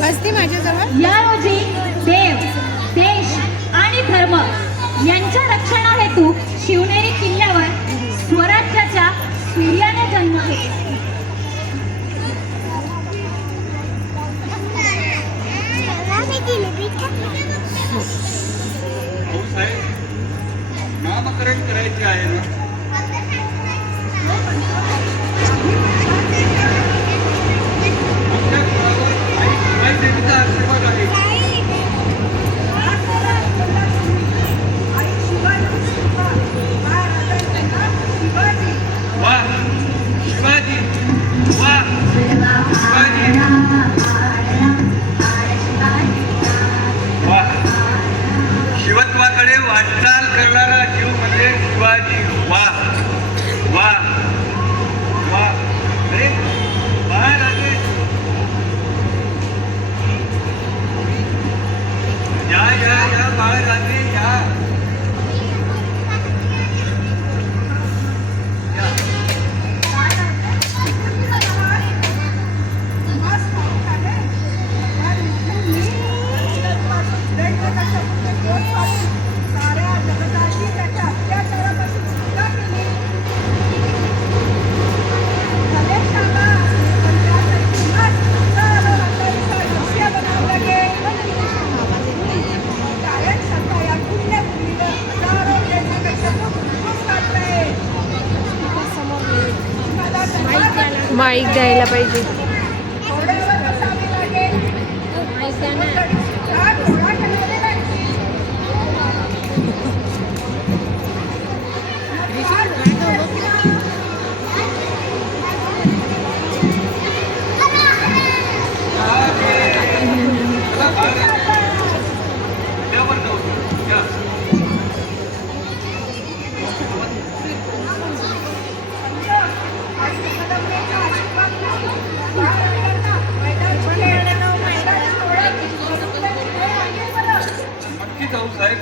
बसती माझ्याजवळ. या रोजी देव, देश आणि धर्म यांच्या रक्षणा हेतू शिवनेरी किल्ल्यावर स्वराज्याच्या सूर्याने जन्म घेतला. नामकरण करायचे आहे ना. आपल्या घरावर आई देवीचा आशीर्वाद आहे. वा शिवाजी, वा शिवाजी, वा शिवत्वाकडे वाटचाल करणारा जीव म्हणजे शिवाजी. वा वा वा. अरे महाराजे या या या बाळराजे या. माईक द्यायला पाहिजे. जाऊ साहेब.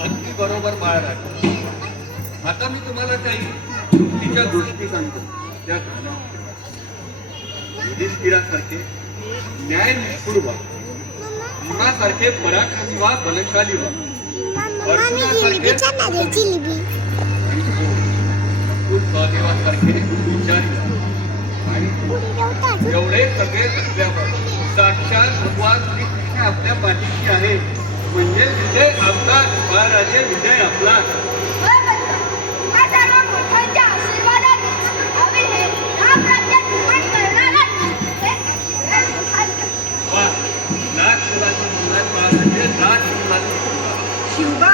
अगदी बरोबर बाळराज. आता मी तुम्हाला काही चुकीच्या गोष्टी सांगतो. त्या युधिष्ठिरासारखे न्यायनिष्ठुर व्हा, भीमासारखे पराक्रमी व्हा, बलशाली व्हा, अर्जुनासारखे सहदेवासारखे विचारी व्हा. आणि एवढे सगळे असल्यावर साक्षात भगवान श्रीकृष्ण आपल्या पाठीशी आहे. म्हणजे विजय आपला. बाळराजे विजय आपला. शिवबा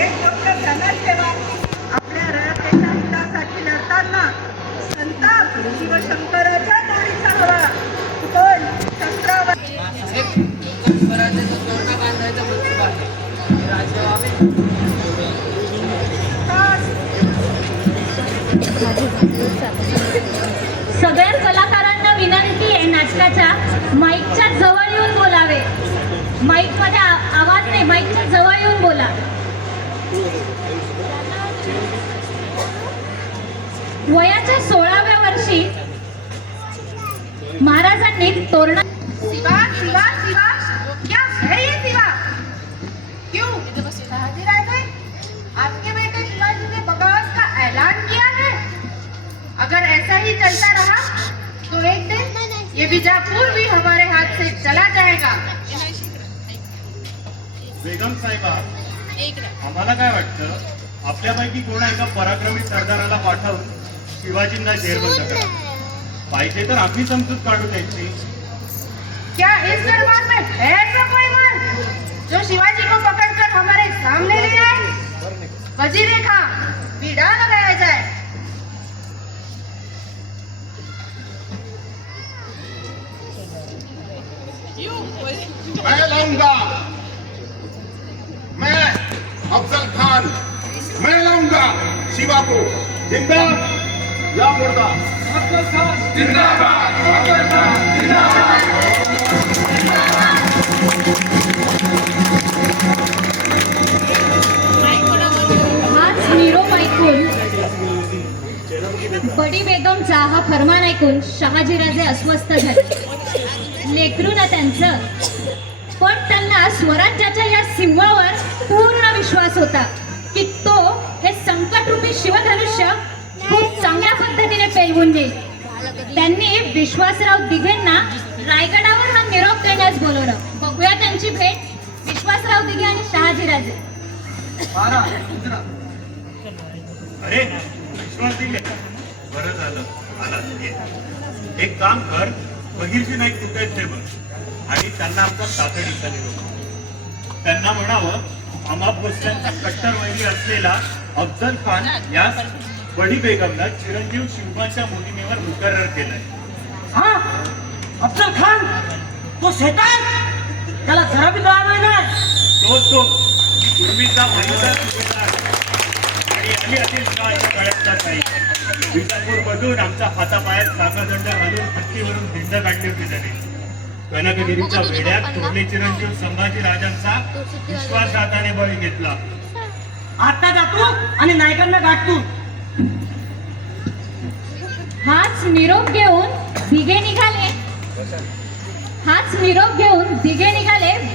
एक फक्त ध्यानात ठेवा. आपल्या रयतेच्या हितासाठी लढताना संताप शिवशंकराच्या दाढीचा हवा. पण शस्त्रावर सगळ्या कलाकारांना विनंती आहे नाटकाच्या माईकच्या जवळ येऊन बोलावे. माईक मध्ये आवाज नाही, माईकच्या जवळ येऊन बोला. वयाच्या 16व्या वर्षी महाराजांनी तोरणा शिवा शिवा शिवा क्या है ये शिवा? क्यों हाजिर आ गए? आपके बेटे शिवाजी ने बगावत का ऐलान किया है. अगर ऐसा ही चलता रहा तो एक दिन ये बीजापुर भी हमारे हाथ से चला जाएगा. बेगम साहेबा, आम्हाला काय वाटतं, आपल्यापैकी कोणा एका पराक्रमी सरदाराला पाठवून शिवाजींना जेरबंद करा. पाहिजे तर आम्ही समजूत काढू द्यायची. क्या इस दरबार में है ऐसा कोई मर्द जो शिवाजी को पकड़कर हमारे सामने ले आए? वजीर खां, बीड़ा लगाया जाए. मैं लाऊंगा, मैं अफजल खान, मैं लाऊंगा शिवा को जिंदा या पुरता हाच निरोप ऐकून बडी बेगमचा हा फरमान ऐकून शहाजीराजे अस्वस्थ झाले. लेकरू ना त्यांचं, पण त्यांना स्वराज्याच्या या सिंहावर पूर्ण विश्वास होता की तो हे संकटरूपी शिवधनुष्य खूप चांगल्या पद्धतीने पेलवून घेईल. त्यांनी विश्वासराव दिघेंना रायगडावर हा निरोप देण्यास बोलवलं. बघूया त्यांची भेट विश्वासराव दिघे आणि शहाजीराजे. अरे विश्वास दिले, बरं झालं आलास. ये. एक काम कर, बहिर्जी नाईक कुठे आहेत ते बघ आणि त्यांना आमचा तातडीचा निरोप. त्यांना म्हणावं आम्हा भोसल्यांचा कट्टर वैरी असलेला अफजल खान यास बडी बेगमला चिरंजीव शिवबाच्या मोहिमेवर मुकर्रर केलंय. हा अफजल खान तो शैतान, त्याला जरा बी दया नाही. तो पूर्वीचा महिला सुभेदार आणि अली आदिल शहाच्या गळ्यातला काही विजापूर मधून आमच्या हातापायात साखरदंड घालून हत्तीवरून भिंड काढली होती त्याने. कनकगिरीच्या वेड्यात थोरले चिरंजीव संभाजी राजांचा विश्वासघाताने बळी घेतला. आता जातो आणि नायकांना गाठतो. हाच निरोप घेऊन दिघे निघाले.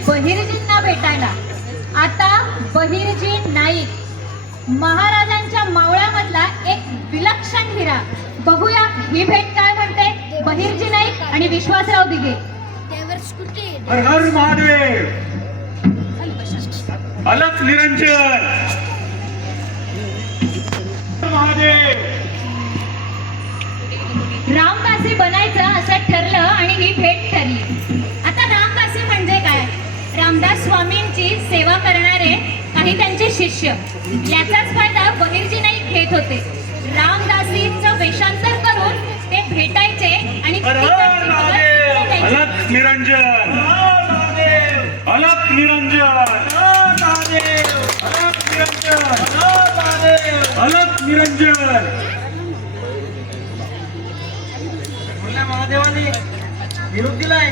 बहिर्जींना भेटायला. आता बहिर्जी नाईक महाराजांच्या मावळ्यामधला एक विलक्षण हिरा. बघूया ही भेट काय म्हणते. बहिर्जी नाईक आणि विश्वासराव दिघे. हर हर महादेव. अलख निरंजन महादेव. रामदासी बनायचं असं ठरलं आणि ही भेट ठरली. आता रामदासी म्हणजे काय? रामदास स्वामींची सेवा करणारे काही त्यांचे शिष्य. याचाच फायदा बहिर्जी नाईक घेत होते. रामदासीचं वेषांतर करून ते भेटायचे आणि हर हर महादेव. अलख निरंजन. अलख निरंजन. अलख निरंजन. अलख निरंजन. महादेवाने निरोप दिलाय.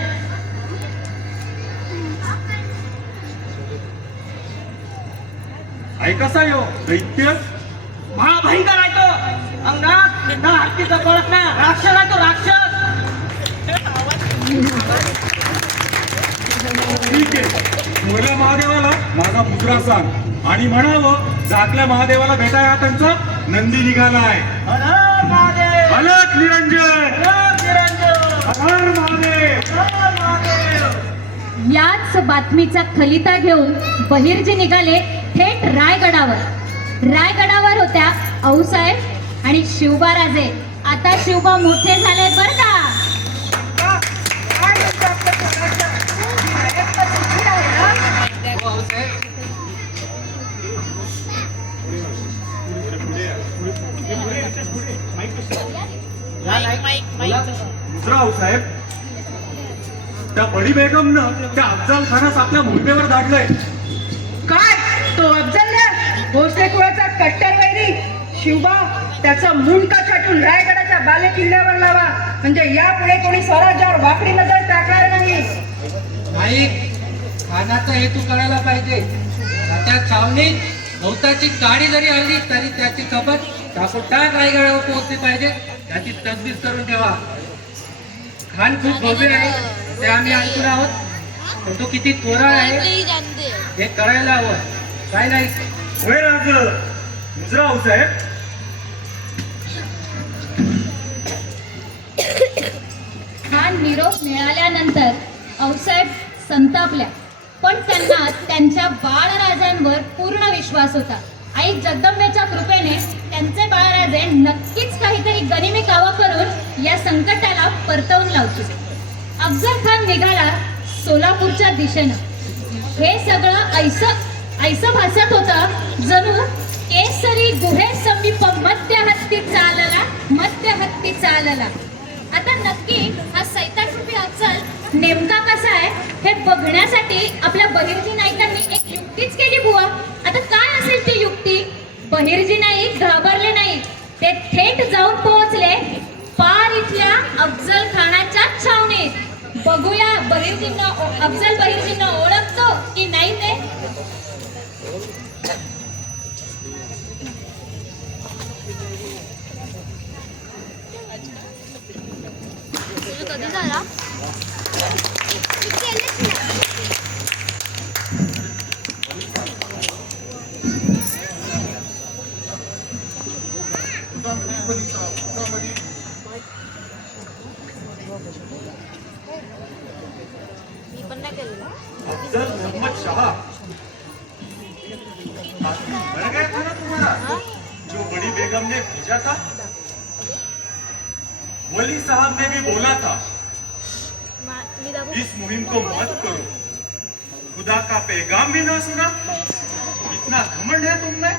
ऐकसा यो दैत्य महाभयंकर आहे तो. अंगात ना हत्तीचा कळत ना. राक्षस आहे तो, राक्षस. ठीक आहे, मोऱ्या महादेवाला माझा मुजरा सांग आणि म्हणावं जागल्या महादेवाला भेटाया त्यांचा नंदी निघालाय. हर हर महादेव. अलख निरंजन. हर निरंजन. हर महादेव. हर महादेव. याच बातमीचा खलिता घेऊन बहिर्जी निघाले थेट रायगडावर. रायगडावर होत्या आऊसाहेब आणि शिवबाराजे. आता शिवबा मोठे झाले बर का. काय म्हणतो आपलं स्वराज्य? ही जगत तर सुखी आहे ना? हो, आऊसाहेब. मुजरा साहेब, त्या बडी बेगमनं त्या अफजल खानास आपल्या मोहिमेवर धाडलंय. काय तो अफजल भोसले कुळाचा कट्टर वैरी शिवबा त्याचा मुंडका छाटून रायगडाच्या बाले किल्ल्यावर लावा, म्हणजे यापुढे कोणी स्वराज्यावर वाकडी नजर टाकणार नाही. नाईक, खानाचा हेतू कळायला पाहिजे. त्या छावणीत गवताची काडी जरी आली तरी त्याची कबत टाकोटाक रायगडावर पोहोचली पाहिजे. त्याची तजवीज करून ठेवा. खान खूप भव्य आहे ते आम्ही ऐकून आहोत, पण तो किती थोरा आहे हे कळायला हवं. काय नाही होय राज मुजरा साहेब. हा निरोप मिळाल्यानंतर आऊसाहेब संतापल्या, पण त्यांना त्यांच्या बाळराजांवर पूर्ण विश्वास होता. आई जगदंबेच्या कृपेने त्यांचे बाळराजे नक्कीच काहीतरी गनिमी कावा करून या संकटाला परतवून लावतील. अफजल खान निघाला सोलापूरच्या दिशेनं. हे सगळं ऐसं भासत होतं जणू केसरी गुहे समीप मध्य हत्ती चालला. आता नक्की हा सैतान रूपी अफजल नेमका कसा आहे हे बघण्यासाठी आपल्या बहिर्जी नाईकांनी एक युक्तीच केली बुवा. आता काय असेल ती युक्ती? बहिर्जी नाईक घाबरले नाही. ते थेट जाऊन पोहोचले पार इथल्या अफजल खानाच्या छावणीत. बघूया अफजल बहिर्जींना ओळखतो की नाही ते. कधी झाला मी पण नाही केलेला. अफजल मोहम्मद शाह मर गया था ना तुम्हारा जो बड़ी बेगम ने भेजा था. वली साहब ने भी बोला था मी दाखवू. इस मुहिम को मत करो. खुदा का पैगाम भी ना सुना. इतना घमंड है तुम में.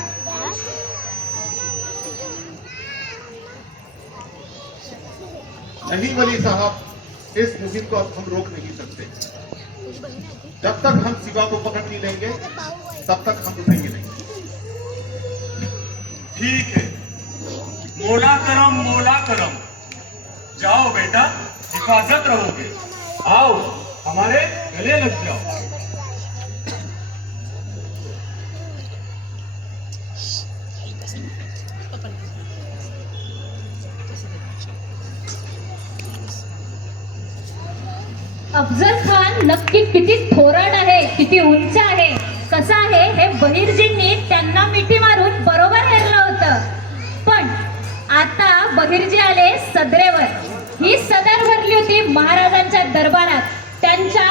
नहीं वली साहब, इस मुहिम को अब हम रोक नहीं सकते. जब तक हम शिवा को पकड़ नहीं लेंगे तब तक हम रुकेंगे नहीं. ठीक है, मोला करम. जाओ बेटा, हिफाजत रहोगे. आओ हमारे गले लग जाओ. अफजल खान नक्की किती थोराड आहे, किती उंच आहे, कसा आहे हे बहिर्जींनी त्यांना मिठी मारून बरोबर हेरलं होतं. पण आता बहिर्जी आले सदरेवर. ही सदर भरली होती महाराजांच्या दरबारात त्यांच्या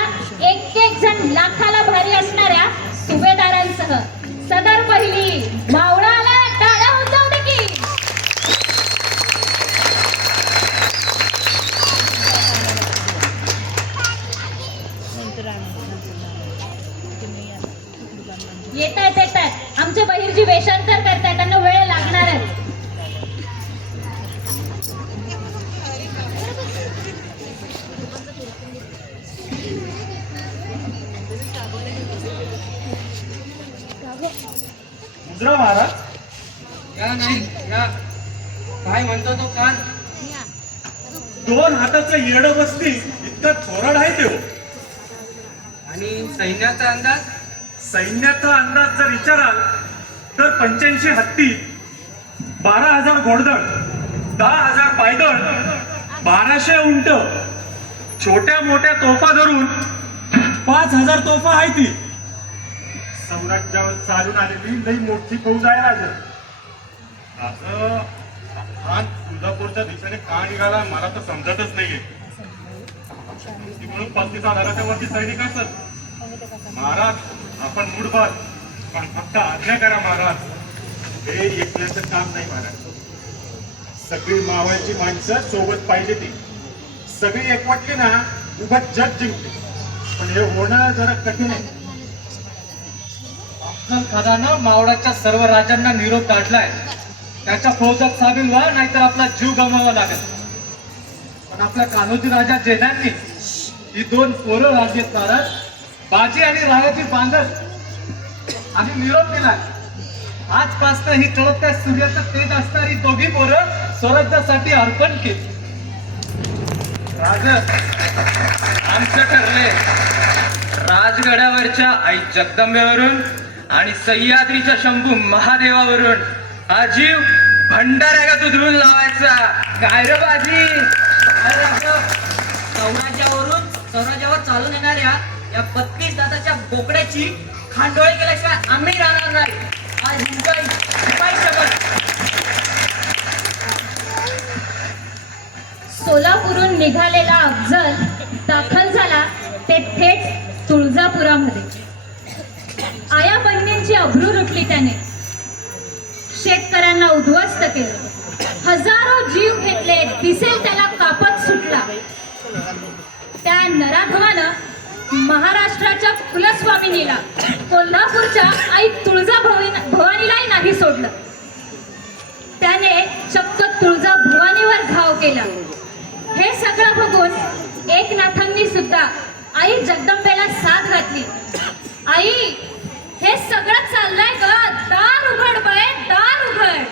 एक जण लाखाला भारी असणाऱ्या सुभेदारांसह. सदर पहिली. मावळा आला, टाळ्या होऊन जाऊ दे की. येतात आमचे बहिर्जी वेषांतर करतात, त्यांना वेळ लागणारच. मुजरा महाराज, या नाही या. काय म्हणतो तो खान. 2 हाताचं येडं बसती इतका थोराड आहे ते. आणि सैन्याचा अंदाज. सैन्याचा अंदाज जर विचाराल तर 85 हत्ती, 12,000 घोडदळ, 10,000 पायदळ, 1200 उंट, छोट्या मोठ्या तोफा धरून 5,000 तोफा आहे ती. साम्राज्यावर चालून आलेली लई मोठी फौज आहे राजा. असं हा तुळजापूरच्या दिशेने का निघाला मला तर समजतच नाहीये. म्हणून 35,000च्या वरती सैनिक असत. महाराज आपण मूडभर, पण फक्त आज्ञा करा महाराज. हे एकल्याचं काम नाही महाराज. सगळी मावळची माणसं सोबत पाहिजे ती. सगळी एकवटली ना उभं जग जिंकते. पण हे होणं जरा कठीण आहे. अफजल खानानं मावळाच्या सर्व राजांना निरोप काढलाय. त्याच्या फौजात सामील व्हा, नाहीतर आपला जीव गमवावा लागेल. पण आपल्या कान्होजी राजा जेनांनी ही 2 पोरं राज्यात महाराज, बाजी आणि रायाची बांधत आणि निरोप दिलाय. आजपासून ही तळपत्या सूर्याचं तेज असणारी दोघी पोरं स्वराज्यासाठी अर्पण केली. राज आमचं ठरले. राजगडावरच्या आई जगदंबेवरून आणि सह्याद्रीच्या शंभू महादेवावरून हा जीव भंडाऱ्यागत उधळून लावायचा. काय रे बाजी. स्वराज्यावर चालून येणाऱ्या या 32 दाताच्या बोकड्याची खांडोळे केल्याशिवाय आम्ही राहणार नाही. आज शिपाई शपथ. सोलापूरहून निघालेला अफजल दाखल झाला ते थेट तुळजापुरामध्ये. आया बहिणींची अब्रू लुटली त्याने. शेतकऱ्यांना उद्ध्वस्त केलं. हजारो जीव घेतले, दिसेल त्याला कापत सुटला. त्या नराधमानं महाराष्ट्राच्या कुलस्वामिनीला, कोल्हापूरच्या आई तुळजा भवानीलाही नाही सोडलं. त्याने चक्क तुळजा भवानीवर घाव केला. हे सगळं बघून एकनाथांनी सुद्धा आई जगदंबेला साथ घातली. आई, हे सगळं चाललंय ग, दार उघड बळे, दार उघड.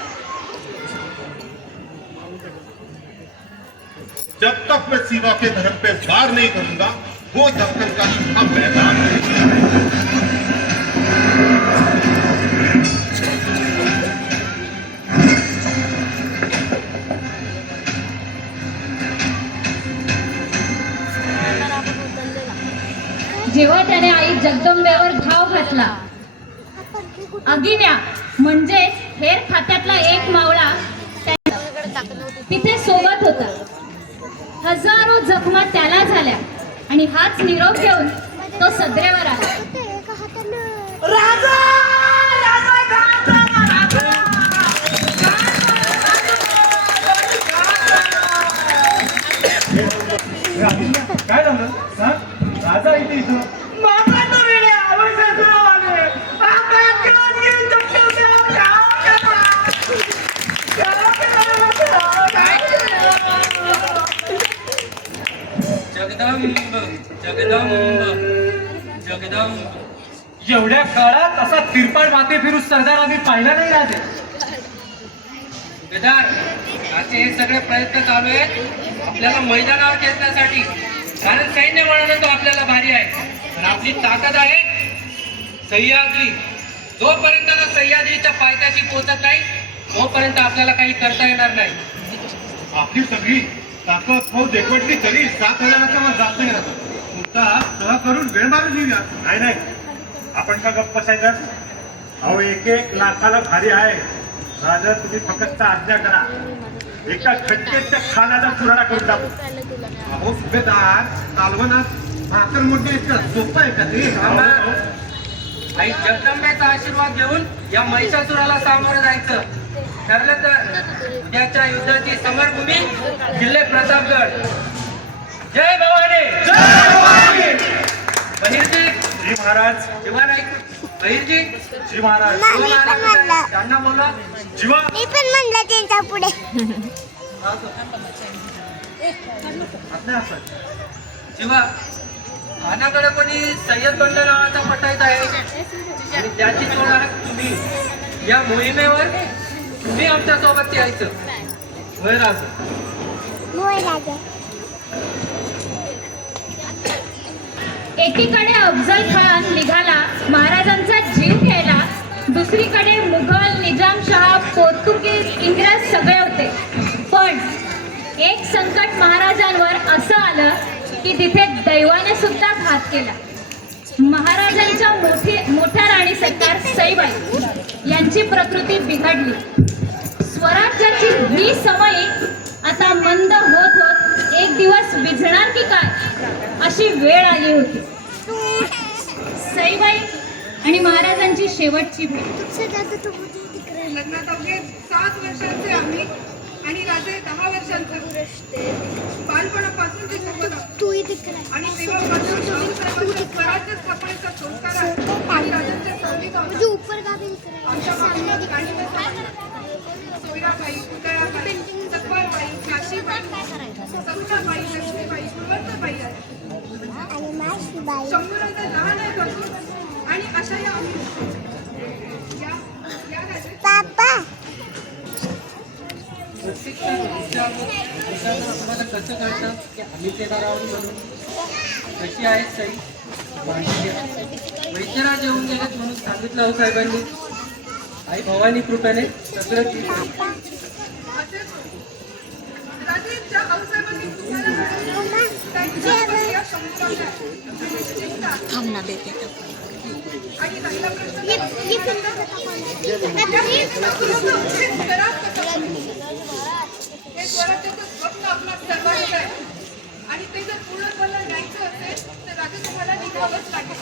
तक मैं शिवा के धर्म पे वार नहीं करूंगा वो दफ्तर का शिवा मैदान नहीं। जेव्हा त्याने आई जगदंबेवर घाव घातला, अगिन्या म्हणजेच हेर खात्यातला एक मावळा तिथे सोबत होता. हजारो जखमा त्याला झाल्या आणि हाच निरोप घेऊन तो सदरेवर आला. काय झालं हा? राजा इथे इथं जगदंब जगदंब जगदंब. एवढ्या काळात असा तिरपाड माते फिरू सरदार आम्ही पाहिला नाही राजे. सुभेदार, असे हे सगळे प्रयत्न चालू आहेत आपल्याला मैदानावर खेचण्यासाठी. कारण सैन्य म्हणून तो आपल्याला भारी आहे, पण आपली ताकद आहे सह्याद्री. जोपर्यंत तो सह्याद्रीच्या पायथ्याशी पोहोचत नाही तोपर्यंत आपल्याला काही करता येणार नाही. आपली सगळी ताकद फौज एकवटली तरी 7,000च्या वर जात नाही राहत. तुमचा सह करून वेळ मारून घेऊया. नाही नाही, आपण का गप्प बसायचं? अहो 1-1 लाखाला भारी आहे. राजा तुम्ही फक्त आज्ञा करा, एका खटकेच्या खानाचा चुराडा करून टाकू. अहो सुभेदार, कालवनात भाकर मोठे सोपं आहे का ते? आई जगदंबेचा आशीर्वाद घेऊन या महिषासुराला सामोरं जायचं ठरलं तर उद्याच्या युद्धाची समरभूमी किल्ले प्रतापगड. जय भवानी. बहिरजी. जी महाराज. जीवा नाही. बहिरजी. जी महाराज. त्यांना बोला. जीवा. मी पण म्हणलं त्यांच्या पुढे. जीवा, खानाकडे कोणी सय्यद बंड नावाचा पटायत आहे आणि त्याची जोड आहात तुम्ही. या मोहिमेवर तुम्ही आमच्या सोबत यायचं. होय राजा. एकीकडे अफजल खान निघाला महाराजांचा जीव घ्यायला, दुसरीकडे मुघल, निजामशहा, पोर्तुगीज, इंग्रज सगळे होते. पण एक संकट महाराजांवर असं आलं की तिथे दैवाने सुद्धा घात केला. महाराजांच्या मोठ्या राणी सरकार सईबाई यांची प्रकृती बिघडली. स्वराज्याची ही सवय आता मंद होत होत एक दिवस विझणार की काय अशी वेळ आली होती. सईबाई आणि महाराजांची शेवटची भेट. लग्नात अवघे 7 वर्षांचे आम्ही आणि राजे 10 वर्षांचा. बालपणापासून ते सोबत आणि तेव्हापासून स्वराज्य स्थापनेचा संस्कार आहे. आणि राजांच्या सवयीत आमच्या मागणी काळी सोयराबाई, पुतळाबाई, सखवाबाई, काशीबाई, सगुणाबाई, लक्ष्मीबाई, कुलवंतबाई आहे. शंभूराजा लहान आहे भरपूर आणि अशा या तुम्हाला कसं कळतं की आम्ही ते आहोत म्हणून? कशी आहेत सई? वैद्यराज येऊन गेलेत म्हणून सांगितलं हो साहेबांनी. आई भवानी कृपेने सगळं ठीक आहे. राजेच्या आऊसाहेबांनी तुम्हाला त्यांच्या शंभूराजा थांबना देते. आणि राहिला प्रश्न हे स्वराज्याचं स्वप्न आपला सर्वांचं आहे आणि ते जर पूर्ण मला न्यायचं असेल तर राजा तुम्हाला निघावंच लागेल.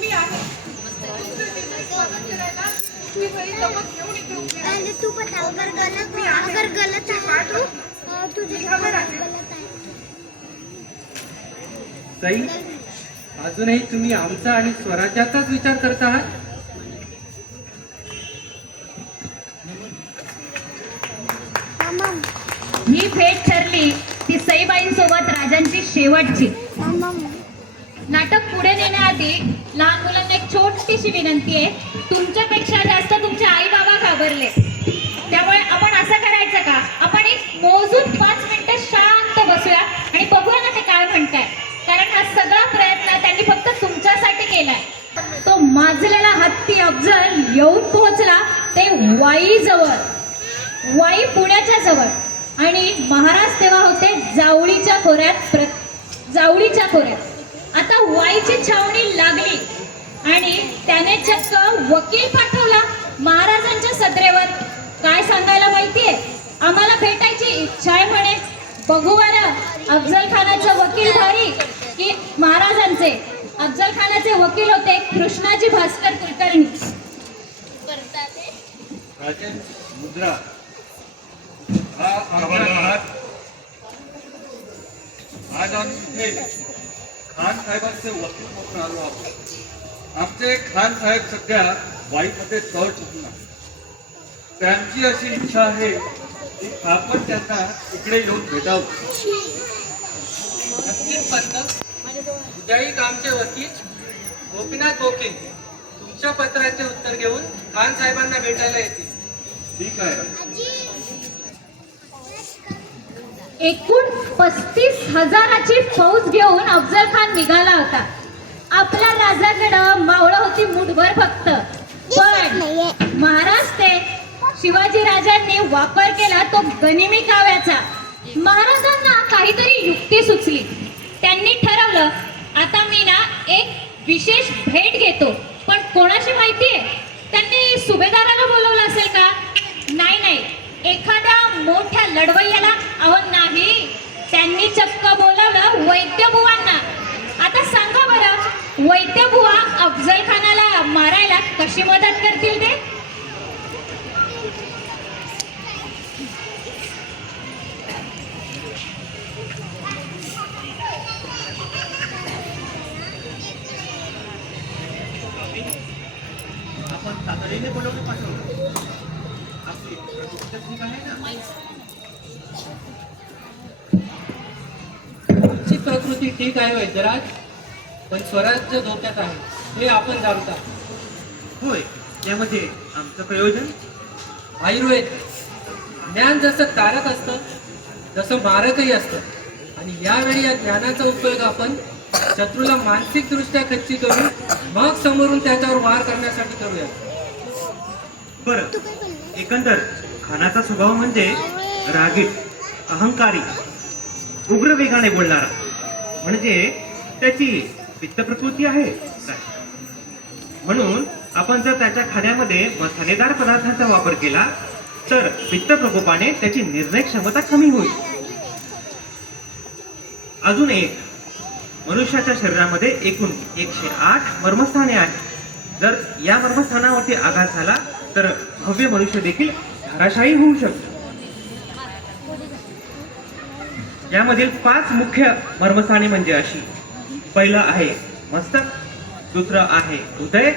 मी आहे तुमचं निर्णय स्वागत करायला मी सही दमत घेऊन इथे उभी आहे. मी आहे. निघावं लागेल. सई, अजूनही तुम्ही आमचा आणि स्वराज्याचाच विचार करत आहात? ही भेट ठरली ती सईबाईंसोबत राजांची शेवटची. नाटक पुढे नेण्याआधी लहान मुलांना एक छोटीशी विनंती आहे. तुमच्यापेक्षा जास्त तुमचे आई बाबा घाबरले, त्यामुळे आपण असं करायचं का, आपण एक मोजून 5 मिनिटं शांत बसूया आणि बघूया ना ते काय म्हणताय. कारण हा सगळा प्रयत्न त्यांनी फक्त तुमच्यासाठी केलाय. तो माजलेला हत्ती अफजल येऊन पोहोचला ते वाईजवळ, वाई पुण्याच्या जवळ, आणि महाराज तेव्हा होते जावळीच्या खोऱ्यात. जावळीच्या खोऱ्यात आता वाईची छावणी लागली आणि त्याने चक्क वकील पाठवला महाराजांच्या सदरेवर. काय सांगायला माहितीये, आम्हाला भेटायची इच्छा आहे म्हणे. बघू बरं अफजल खानाचं वकील भारी की महाराजांचे. अफजल खानाचे वकील होते कृष्णाजी भास्कर कुलकर्णी. राजन मुद्रा हा आमच्या घरात आज आम्ही इथे खान साहेबांचे वकील म्हणून आलो आहोत. आमचे खान साहेब सध्या वाईमध्ये तळ ठोकला. त्यांची अशी इच्छा आहे की आपण त्यांना इकडे येऊन भेटावं. नक्कीच पंत, उद्या आमचे वकील गोपीनाथ वकील तुमच्या पत्राचे उत्तर घेऊन खान साहेबांना भेटायला येतील. ठीक आहे. एकूण 35,000ची फौज घेऊन अफजल खान निघाला होता. आपल्या राजाकडं मावळं होती मुठभर फक्त. पण महाराज ते शिवाजी राजांनी वापर केला तो गनिमी काव्याचा. महाराजांना काहीतरी युक्ती सुचली. त्यांनी ठरवलं आता मी ना एक विशेष भेट घेतो. पण कोणाशी माहितीये, त्यांनी सुभेदाराला बोलवलं असेल का? नाही, एखाद्या मोठ्या लढवय्याला. अहो नाही, त्यांनी चक्क बोलावलं वैद्यबुवांना. आता सांगा बरं, वैद्यबुवा अफजल खानाला मारायला कशी मदत करतील ते? आपण तातडीने बोलवून पाठवलं. आपली प्रकृती ठीक आहे ना? तुमची प्रकृती ठीक आहे वैद्यराज, पण स्वराज्य धोक्यात आहे हे आपण जाणता. होय, त्यामध्ये आमचं प्रयोजन. आयुर्वेद ज्ञान जसं तारक असतं तसं मारकही असतं. आणि यावेळी या ज्ञानाचा उपयोग आपण शत्रूला मानसिकदृष्ट्या खच्ची करून मग समोरून त्याच्यावर वार करण्यासाठी करूया. बरं, एकंदर खानाचा स्वभाव म्हणजे रागीट, अहंकारी, उग्र वेगाने बोलणारा. म्हणजे त्याची पित्त प्रकृती आहे काय? म्हणून आपण जर त्याच्या खाण्यामध्ये मसालेदार पदार्थांचा वापर केला तर पित्त प्रकोपाने त्याची निर्णय क्षमता कमी होईल. अजून एक, मनुष्याच्या शरीरामध्ये एकूण 108 मर्मस्थाने आहेत. जर या मर्मस्थानावरती आघात झाला तर भव्य मनुष्य देखील धाराशायी होऊ शकतो. यामधील 5 मुख्य मर्मस्थाने म्हणजे अशी: पहिलं आहे मस्तक, दुसरं आहे हृदय,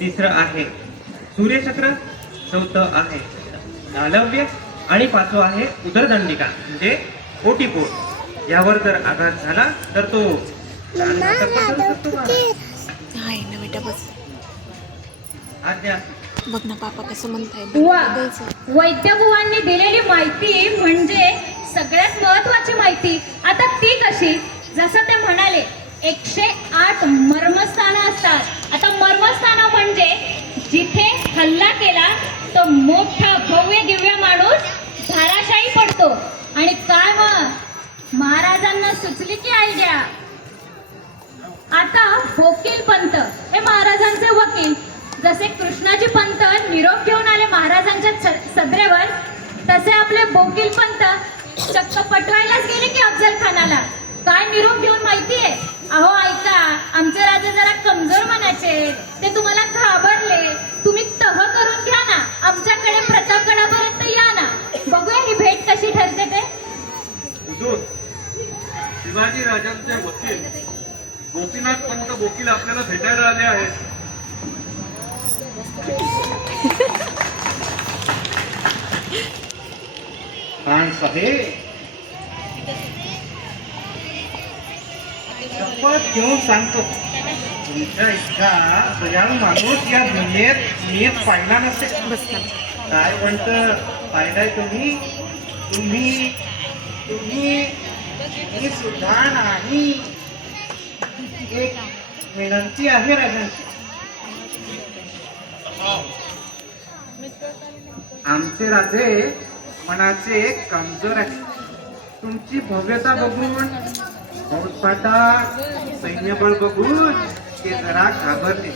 तिसरं आहे सूर्यचक्र, चौथं आहे नालव्य आणि 5वं आहे उदरदंडिका म्हणजे ओटीपोट. यावर जर आघात झाला तर तो बघ ना पापा कसं म्हणताय. वा, वैद्यबुवांनी दिलेली माहिती म्हणजे सगळ्यात महत्वाची माहिती. आता ती कशी? जसं ते म्हणाले 108 मर्मस्थानं असतात. आता मर्मस्थानं म्हणजे जिथे हल्ला केला तो मोठा भव्य दिव्य माणूस धाराशायी पडतो. आणि काय मग महाराजांना सुचली की आयडिया. आता वकील पंत हे महाराजांचे वकील. जसे कृष्णाजी पंत निरोप घेऊन आले महाराजांच्या सदरेवर, तसे आपले वकील पंत चक्क पटवायलाच गेले की अफजल खानाला. काय निरोप घेऊन माहितीये? अहो ऐका, आमचे राजे जरा कमजोर मनाचे, ते तुम्हाला घाबरले. तुम्ही तह करून घ्या ना, आमच्याकडे प्रतापगडापर्यंत या ना, बघूया ही भेट कशी ठरते ते. हुजूर, शिवाजी राजांचे वकील गोपीनाथ पंत वकील आपल्याला भेटायला आले आहेत. खान साहेब, शपथ घेऊन सांगतो, तुमच्या इतका दयाळू माणूस या दुनियेत पाहिला नसेल. काय म्हणतं पाहिलाय तुम्ही? तुम्ही तुम्ही मी सुद्धा नाही. एक विनंती आहे राजांची. आमचे राजे मनाचे कमजोर आहे. तुमची भव्यता बघून, फौजफाटा, सैन्यबळ बघून ते जरा घाबरले.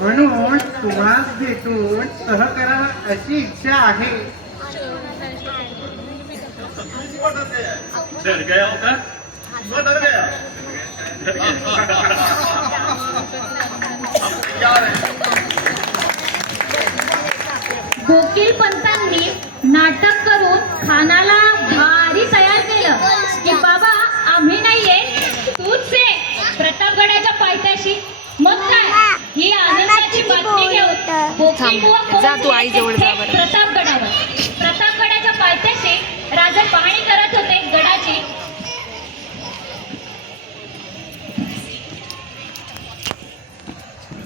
म्हणून तुम्हाला भेटून सह करावा अशी इच्छा आहे. डर गया होता वो डर गया वकील पंतांनी नाटक करून खानाला भारी तयार केलं की बाबा आम्ही नाहीये, तूच आहे प्रतापगडाच्या पायथ्याशी. मग काय, ही आनंदाची बातमी घेऊन वकील बुवा पोहोचले थेट प्रतापगडावर. प्रतापगडाच्या पायथ्याशी राजे पाहणी करत होते गडाची.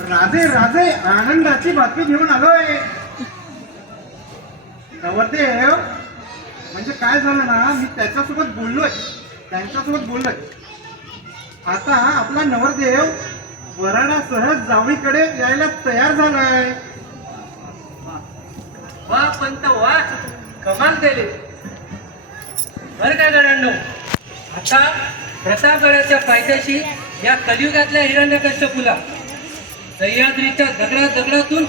राजे राजे आनंदाची बातमी घेऊन आलोय. नवरदेव म्हणजे काय झालं ना, मी त्यांच्यासोबत बोललोय. आता आपला नवरदेव वराडासह जावळीकडे यायला तयार झालाय. वा पंत वा, कमाल केले बरं काय गडांनो. आता प्रतापगडाच्या पायथ्याशी या कलियुगातल्या हिरण्यकश्यपूला सह्याद्रीच्या दगडातून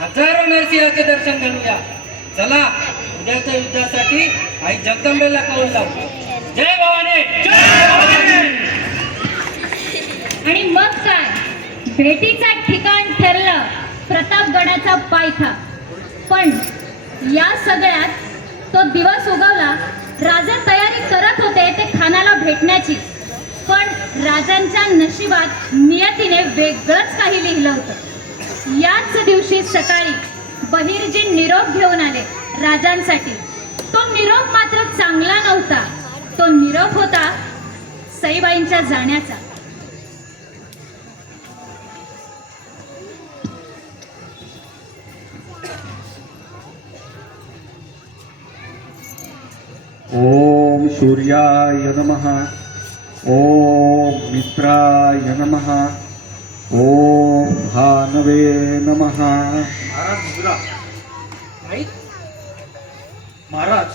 हजारो नरसिंहाचे दर्शन घडूया. चला, उद्याच्या युद्धासाठी आई जगदंबेला कौल लावू. जय भवानी, जय भवानी. आणि मग काय, भेटीचं ठिकाण ठरलं प्रतापगडाचा पायथा. पण या सगळ्यात तो दिवस उगवला. राजे तयारी करत होते ते खानाला भेटण्याची. पण राजांच्या नशिबात नियतीने वेगळंच काही लिहिलं होतं. याच दिवशी सकाळी बहिर्जी निरोप घेऊन आले राजांसाठी. तो निरोप मात्र चांगला नव्हता. तो निरोप होता सईबाईंच्या जाण्याचा. ओम सूर्याय नमः. ओम मित्राय नमः. ओम भानवे नमः. महाराज मुजरा, महाराज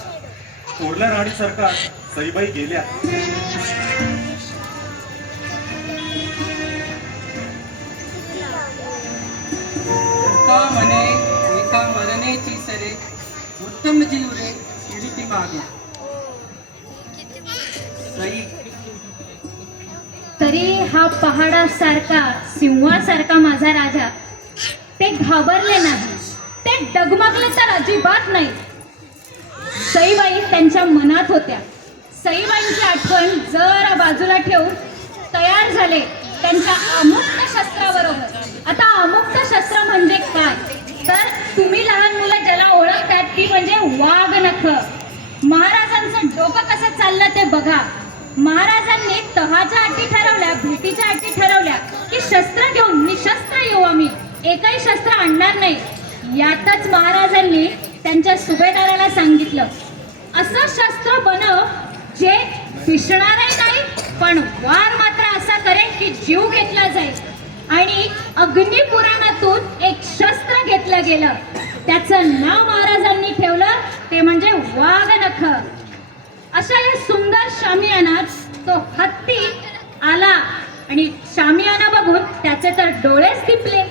कोरल्या राणी सरकार सईबाई गेल्या. एका मरणेची सरे उत्तम जीव रे किरीटी मागे. सई तरी हा पहाडासारखा सिंहासारखा माझा राजा ते घाबरले नाही, ते डगमगले तर अजिबात नाही. सईबाई त्यांच्या मनात होत्या. सईबाईंची आठवण जरा बाजूला ठेवून तयार झाले त्यांच्या अमुक्त शस्त्राबरोबर. आता अमुक्त शस्त्र म्हणजे काय, तर तुम्ही लहान मुलं ज्याला ओळखतात ती म्हणजे वाघ नख. महाराजांचं डोकं कसं चाललं ते बघा. महाराजांनी तहाच्या अटी ठरवल्या, भेटीच्या अटी ठरवल्या की शस्त्र घेऊन निशस्त्र येऊ आम्ही, एकही शस्त्र आणणार नाही. यातच महाराजांनी त्यांच्या सुभेदाराला सांगितलं, असं शस्त्र बनव जे दिसणारही नाही पण वार मात्र असा करेल की जीव घेतला जाईल. आणि अग्निपुराणातून एक शस्त्र घेतलं गेलं, त्याचं नाव महाराजांनी ठेवलं ते म्हणजे वाघनख. अशा या सुंदर शामियानात तो हत्ती आला आणि शामियाना बघून त्याचे तर डोळेच दिपले.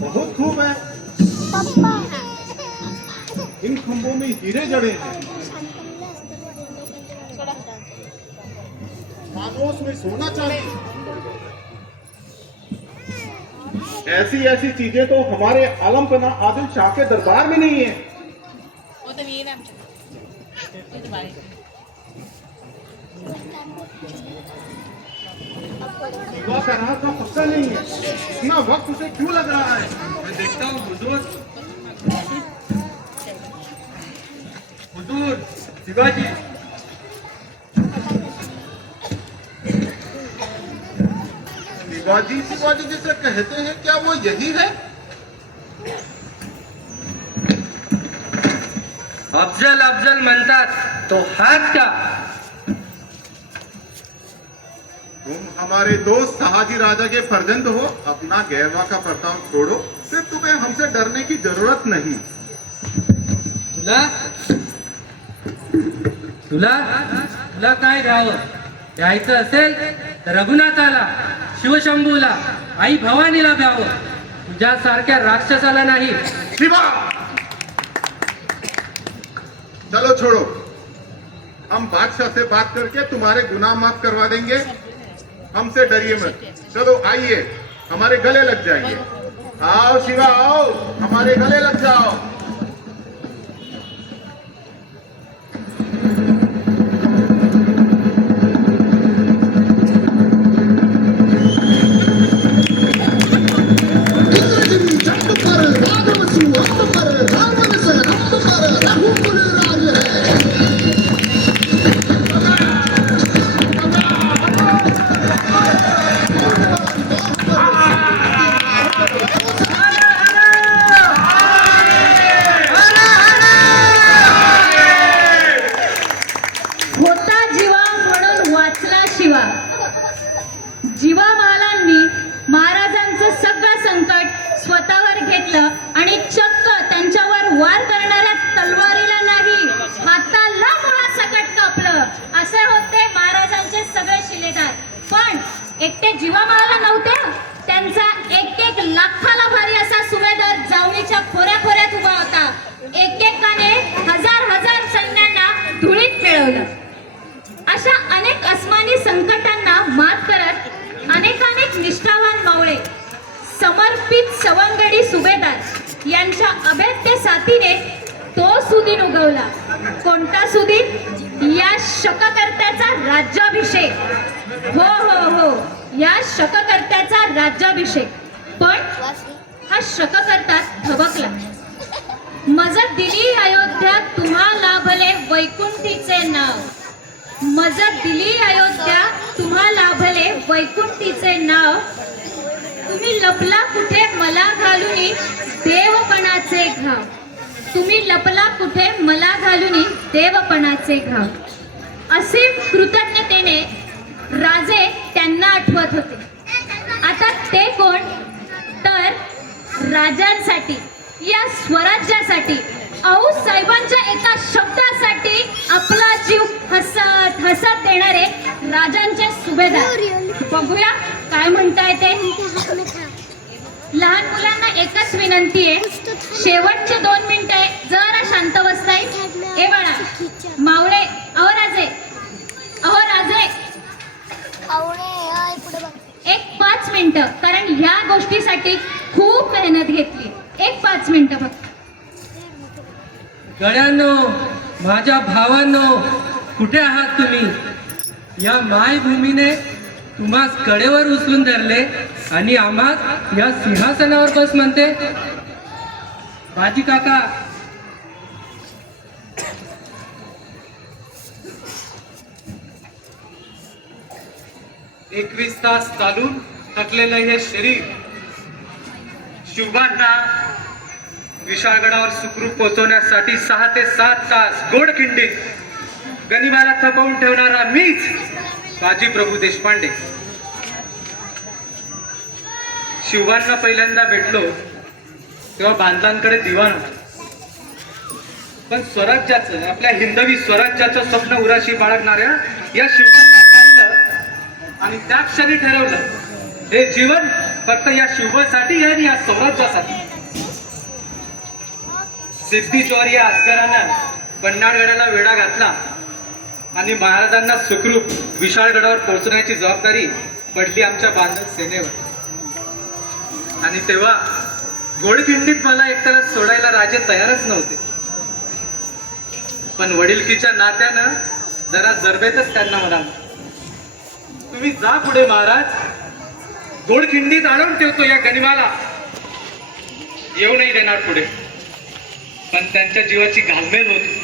बहुत खूब है. इन खंभों में हीरे जड़े हैं, मानोस में सोना चाहिए. ऐसी ऐसी चीजें तो हमारे आलम पना आदिल शाह के दरबार में नहीं है. विवाह करना तो पक्का नहीं है. इतना वक्त उसे क्यों लग रहा है? मैं देखता हूँ हुजूर. हुजूर शिवाजी, शिवाजी शिवाजी जिसे कहते हैं, क्या वो यही है? अफजल अफजल म्हणतात तो हाच का? तुम हमारे दोस्त शहाजी राजा के फर्जंद हो, अपना गैरवा का बर्ताव छोड़ो, फिर तुम्हें हमसे डरने की जरूरत नहीं। तुला तुला तुला काय द्यावं? द्यायचं असेल तर रघुनाथाला, शिवशंभूला, आई भवानीला द्यावं, तुझ्यासारख्या राक्षसाला नाही। शिवा, चलो छोड़ो, हम बादशाह से बात करके तुम्हारे गुनाह माफ करवा देंगे। हमसे डरिए मत, चलो आइए, हमारे गले लग जाइए। आओ शिवा आओ, हमारे गले लग जाओ। होता जीवा म्हणून वाचला शिवा। जीवा महालांनी महाराजांचं सगळं संकट स्वतःवर घेतलं आणि चक्क त्यांच्यावर वार करणाऱ्या तलवारीला नाही, हाताला महासकट कापलं। असे होते महाराजांचे सगळे शिलेदार। पण एकटे जीवा महाला नव्हते, त्यांचा एक लाखाला भारी असा सुभेदार जावळीच्या खोऱ्या खोऱ्यात उभा होता। एकेकाने हजार हजार सैन्यांना धुळीत मिळवलं। अशा अनेक अस्मानी संकटांना मात करत अनेकानेक निष्ठावान मावळे, समर्पित सवंगडी सुभेदार यांच्या अभेद्य साथीने तो सुदिन उगवला। कोणता सुदिन? या शककर्त्याचा राज्याभिषेक। हो हो हो, या शककर्त्याचा राज्याभिषेक। पण हा शककर्ता थबकला। मजत दिली अयोध्या तुम्हा लाभले वैकुंठीचे नाव। मजत दिली अयोध्या तुम्हा लाभले वैकुंठीचे नाव। तुम्ही लपला कुठे मला घालूनी देवपणाचे घाव। तुम्ही लपला कुठे मला घालूनी देवपणाचे घाव। असीम कृतज्ञतेने राजे त्यांना आठवत होते। आता ते कोण? तर राजांसाठी, या स्वराज्यासाठी, आऊस साहेबांच्या एका शब्दासाठी आपला जीव हसत हसत देणारे राजांचे सुभेदार। बघूया काय म्हणताय ते। लहान मुलांना एकच विनंती आहे, शेवटचे 2 मिनिटे जरा शांत बसताय। ए बाळा, मावळे, अहो राजे, अहो राजे, एक 5 मिनिटं, कारण ह्या गोष्टीसाठी खूप मेहनत घेतली। एक 5 मिनिटं फक्त। गड्यांनो, माझ्या भावांनो, कुठे आहात तुम्ही? या मायभूमीने तुम्हास कडेवर उचलून धरले आणि आम्हास या सिंहासनावर बस म्हणते। बाजी काका, 21 तास चालून थकलेलं हे शरीर शिवबांना विशाळगडावर सुखरूप पोहोचवण्यासाठी 6 ते 7 तास गोडखिंडीत गनिमाला थकवून ठेवणारा मीच, बाजी प्रभू देशपांडे। शिवबांना पहिल्यांदा भेटलो तेव्हा बांधलांकडे दिवाण होता, पण स्वराज्याचं, आपल्या हिंदवी स्वराज्याचं स्वप्न उराशी बाळगणाऱ्या या शिवबांना पाहिलं आणि त्या क्षणी ठरवलं, हे जीवन फक्त या शिवबासाठी आहे आणि या स्वराज्यासाठी। सिद्धीचोर या अजगरानं पन्हाळगडाला वेढा घातला आणि महाराजांना सुखरूप विशाळगडावर पोहोचण्याची जबाबदारी पडली आमच्या बांधव सेनेवर। आणि तेव्हा गोडखिंडीत मला एकट्याला सोडायला राजे तयारच नव्हते, पण वडिलकीच्या नात्यानं जरा जरबेतच त्यांना म्हणाल, तुम्ही जा पुढे महाराज, गोडखिंडीत आणून ठेवतो या गनिमाला, येऊ नाही देणार पुढे। पण त्यांच्या जीवाची घालमेल होती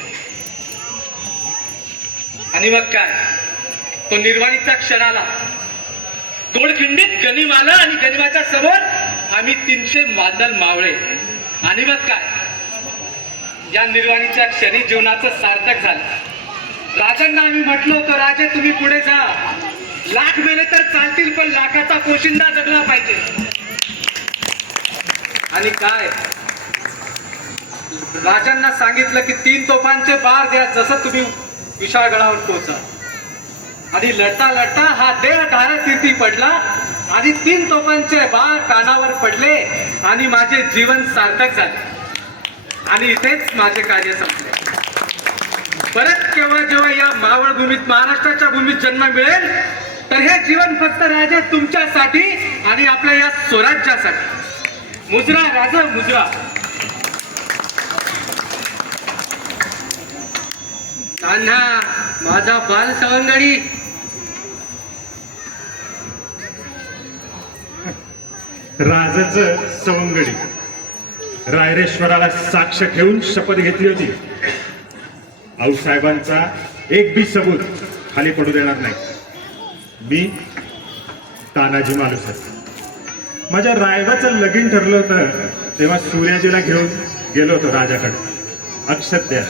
आणि मग काय, तो निर्वाणीचा क्षण आला तोडखिंडीत गनिम आला आणि गनिमाच्या समोर आम्ही 300 मादल मावळे. आणि मग काय, या निर्वाणीच्या क्षणी जीवनाचं सार्थक झालं. राजांना आम्ही म्हटलो होतो, राजे तुम्ही पुढे जा, लाख मेले तर चालतील पण लाखाचा पोशिंदा जगला पाहिजे. आणि काय, राजांना सांगितलं की 3 तोफांचे बार द्या जसं तुम्ही विशाळगडावर पोहोचा. आणि लढता लढता हा देह धारातीर्थी पडला आणि 3 तोफांचे बार कानावर पडले आणि माझे जीवन सार्थक झाले. आणि इथेच माझे कार्य संपले. परत केव्हा जेव्हा या मावळ भूमीत, महाराष्ट्राच्या भूमीत जन्म मिळेल तर हे जीवन फक्त राजे तुमच्यासाठी आणि आपल्या या स्वराज्यासाठी. मुजरा राजा मुजरा. कान्हा माझा बाल सवंगडी. राजाचं सवंगडी रायरेश्वराला साक्ष ठेवून शपथ घेतली होती. आऊसाहेबांचा एक बी सबूत खाली पडू देणार नाही. मी तानाजी मालुसरे. माझ्या रायबाचं लगीन ठरलं होतं तेव्हा सूर्याजीला घेऊन गेलो होतो राजाकडे अक्षत द्या.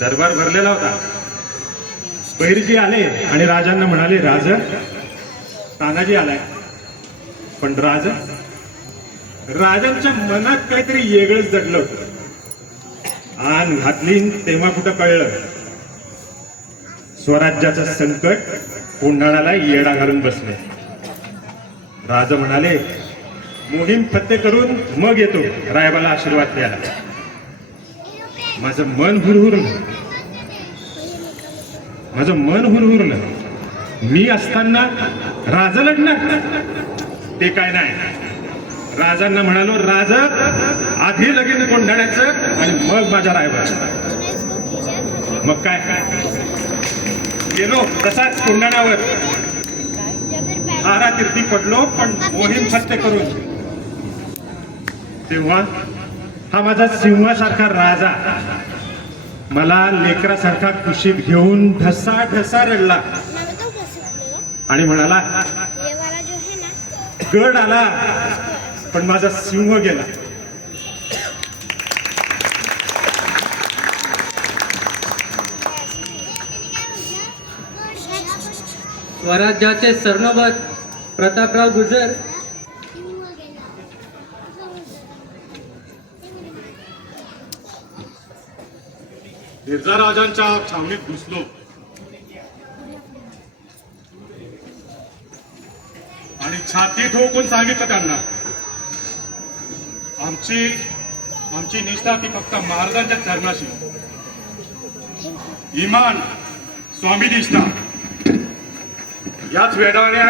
दरबार भरलेला होता. बहिर्जी आले आणि राजांना म्हणाले, राज तानाजी आलाय. पण राजांच्या मनात काहीतरी वेगळंच दडलं होतं. आन घातली तेव्हा कुठं कळलं, स्वराज्याचं संकट कोंढाण्याला येडा घालून बसले. राजा म्हणाले, मोहीम फत्ते करून मग येतो रायबाला आशीर्वाद द्यायला. माझं मन हुरहुरलं. मी असताना राजा लढणार ते काय नाही. राजांना म्हणालो, राजा आधी लगीन कोंढाण्याचं आणि मग माझ्या रायबाचं. मग काय गेलो तसाच कोंढाण्यावर धारातीर्थी पडलो, पण मोहीम फत्ते करून. तेव्हा हा माझा सिंहासारखा राजा मला लेकरासारखा कुशीत घेऊन ढसा ढसा रडला आणि म्हणाला, गड आला पण माझा सिंह गेला. स्वराज्याचे सरनोबत प्रतापराव गुर्जर मिर्झाराजांच्या छावणीत घुसलो आणि छाती ठोकून सांगितलं त्यांना, आमची निष्ठा ती फक्त महाराजांच्या चरणाशी. इमान स्वामी निष्ठा याच वेडाने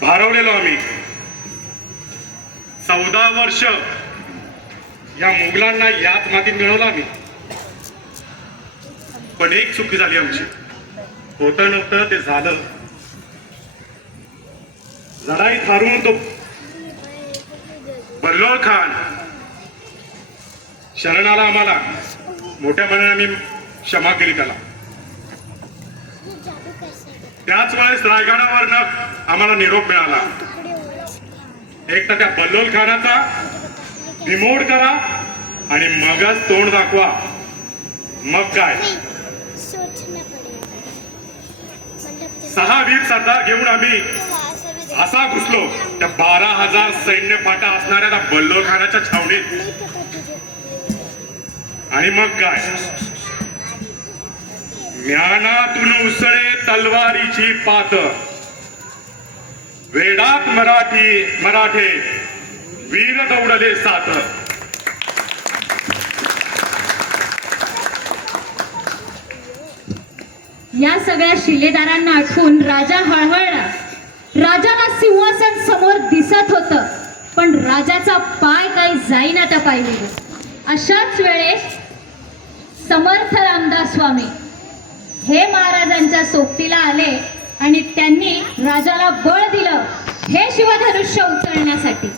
भारवलेलो आम्ही. 14 वर्ष या मुघलांना याच मातीत मिळवलं आम्ही. पण एक चुकी झाली आमची. होतं नव्हतं ते झालं. लढाईत हारून तो बल्लोळ खान शरण आला आम्हाला. मोठ्या मनाने आम्ही क्षमा केली त्याला. त्याच वेळेस रायगडावरनं आम्हाला निरोप मिळाला, एक तर त्या बल्लोळ खानाचा बिमोड करा आणि मगच तोंड दाखवा. मग काय, 6 वीर सरदार घेऊन आम्ही असा घुसलो त्या 12,000 सैन्य फाटा असणाऱ्या त्या बल्लोळ खानाच्या छावणीत. आणि मग काय, म्यानातून उसळे तलवारीची पात, वेडात मराठे वीर दौडले सात. या सगळ्या शिलेदारांना आठवून राजा हळहळला. राजाला सिंहासन समोर दिसत होतं, पण राजाचा पाय काही जाईना त्या पायरीवर. अशाच वेळेस समर्थ रामदास स्वामी हे महाराजांच्या सोबतीला आले आणि त्यांनी राजाला बळ दिलं हे शिवधनुष्य उचलण्यासाठी.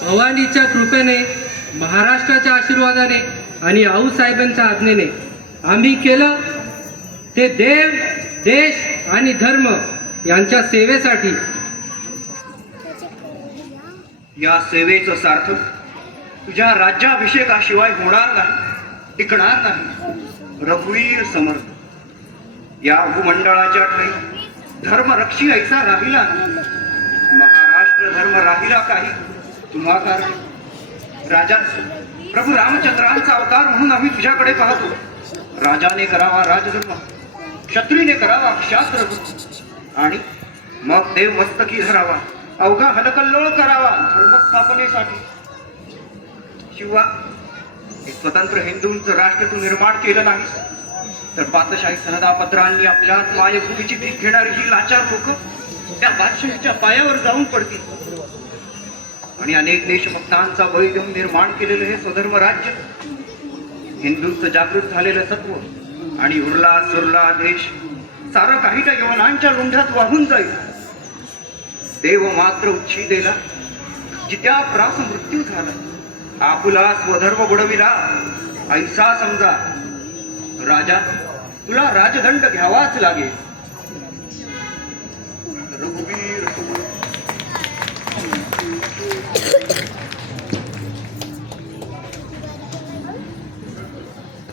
भवानीच्या कृपेने, महाराष्ट्राच्या आशीर्वादाने आणि आऊसाहेबांच्या आज्ञेने आम्ही केलं ते देव, देश आणि धर्म यांच्या सेवेसाठी. या सेवेचं सार्थक तुझ्या राज्याभिषेकाशिवाय होणार नाही, टिकणार नाही. रघुवीर समर्थ या भूमंडळाच्या ठाई धर्मरक्षी ऐसा राहिला नाही. महाराष्ट्र धर्म राहिला काही तुम्हाकार. राजा प्रभू रामचंद्रांचा अवतार म्हणून आम्ही तुझ्याकडे पाहतो. राजाने करावा राजधर्म, क्षत्रियने करावा क्षात्रधर्म, आणि मग देव मस्तकी धरावा, अवघा हलकल्लोळ करावा धर्मस्थापनेसाठी. शिवा एक स्वतंत्र हिंदूंचं राष्ट्र तू निर्माण केलं नाही, तर पातशाही सनदापत्रांनी आपल्याच मायभूमीची भीक घेणारी ही लाचार लोक त्या बादशाहीच्या पायावर जाऊन पडतील. आणि अनेक देशभक्तांचा बळी देऊन निर्माण केलेलं हे स्वधर्म राज्य, हिंदूंचं जागृत झालेलं सत्व आणि उरला सुरला देश सारं काही त्या यवनांच्या लोंढ्यात वाहून जाईल. देव मात्र उच्छिदेला जित्या प्रास मृत्यू झाला, आपुला स्वधर्म बुडविला ऐसा समजा. राजा तुला राजदंड घ्यावाच लागेल. रघुवीर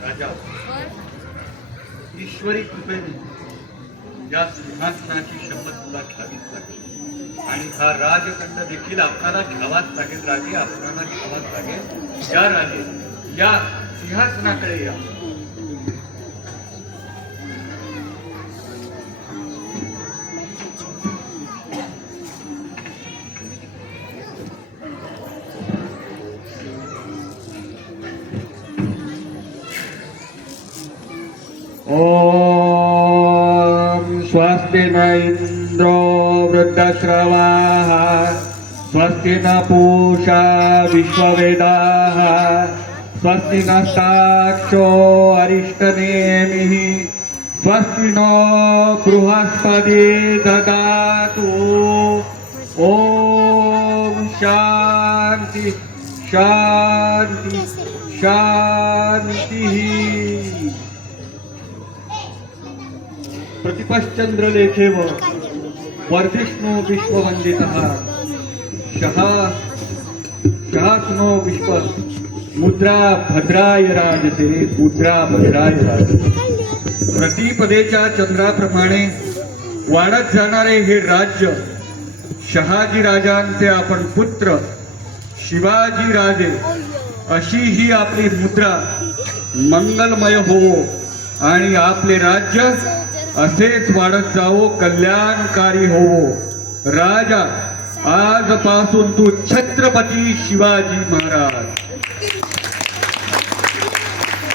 राजा, ईश्वरी कृपेने या सिंहासनाची शपथ तुला घ्यावीच लागेल आणि हा राजदंड देखील आपल्याला घ्यावाच लागेल. राजे आपल्याला घ्यावाच लागेल. या राजे, या सिंहासनाकडे या. ओम स्वस्ति न इंद्रो वृद्धश्रवाः स्वस्ति न पूषा विश्ववेदाः स्वस्ति नस्ताक्षो अरिष्टनेमिः स्वस्ति नो बृहस्पति ददातु. ओम शांति शांति शांति. प्रतिपश्चंद्र लेखेव वर्धिष्णो विश्ववंदितः शहास्नो विश्व मुद्रा भद्राय राजते मुद्रा भद्राय राजते. प्रतिपदेच्या चंद्राप्रमाणे वाढत जाणारे हे राज्य शहाजी राजांचे आपण पुत्र शिवाजी राजे अशी ही आपली मुद्रा मंगलमय होवो आणि आपले राज्य असेच वाढत जावो, कल्याणकारी होवो. राजा आजपासून तू छत्रपती शिवाजी महाराज.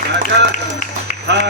राजा, हा